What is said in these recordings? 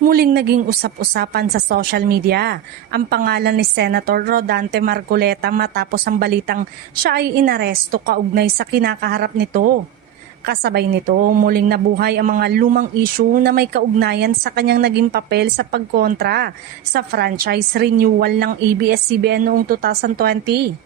Muling naging usap-usapan sa social media ang pangalan ni Senator Rodante Marcoleta matapos ang balitang siya ay inaresto kaugnay sa kinakaharap nito. Kasabay nito, muling nabuhay ang mga lumang issue na may kaugnayan sa kanyang naging papel sa pagkontra sa franchise renewal ng ABS-CBN noong 2020.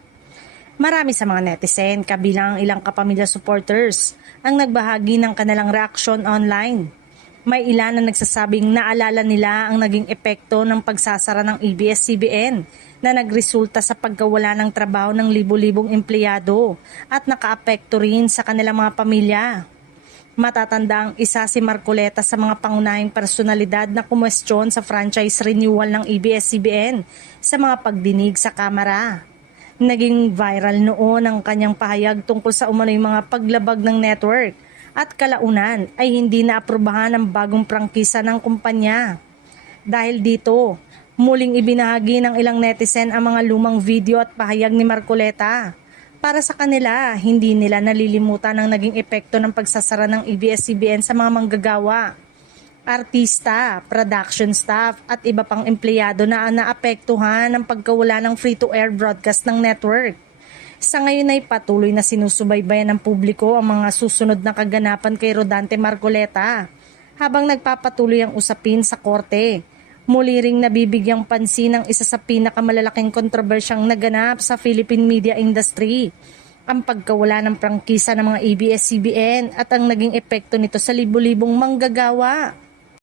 Marami sa mga netizen, kabilang ang ilang kapamilya supporters, ang nagbahagi ng kanilang reaksyon online. May ilan na nagsasabing naalala nila ang naging epekto ng pagsasara ng ABS-CBN na nagresulta sa pagkawala ng trabaho ng libo-libong empleyado at nakaapekto rin sa kanilang mga pamilya. Matatanda ang isa si Marcoleta sa mga pangunahing personalidad na kumwestiyon sa franchise renewal ng ABS-CBN sa mga pagdinig sa Kamara. Naging viral noon ang kanyang pahayag tungkol sa umano'y mga paglabag ng network at kalaunan ay hindi naaprubahan ang bagong prangkisa ng kumpanya. Dahil dito, muling ibinahagi ng ilang netizen ang mga lumang video at pahayag ni Marcoleta. Para sa kanila, hindi nila nalilimutan ang naging epekto ng pagsasara ng ABS-CBN sa mga manggagawa, artista, production staff at iba pang empleyado na naapektuhan ng pagkawala ng free-to-air broadcast ng network. Sa ngayon ay patuloy na sinusubaybayan ng publiko ang mga susunod na kaganapan kay Rodante Marcoleta habang nagpapatuloy ang usapin sa korte. Muli ring nabibigyang pansin ng isa sa pinakamalalaking kontrobersyang naganap sa Philippine media industry, ang pagkawala ng prangkisa ng mga ABS-CBN at ang naging epekto nito sa libo-libong manggagawa.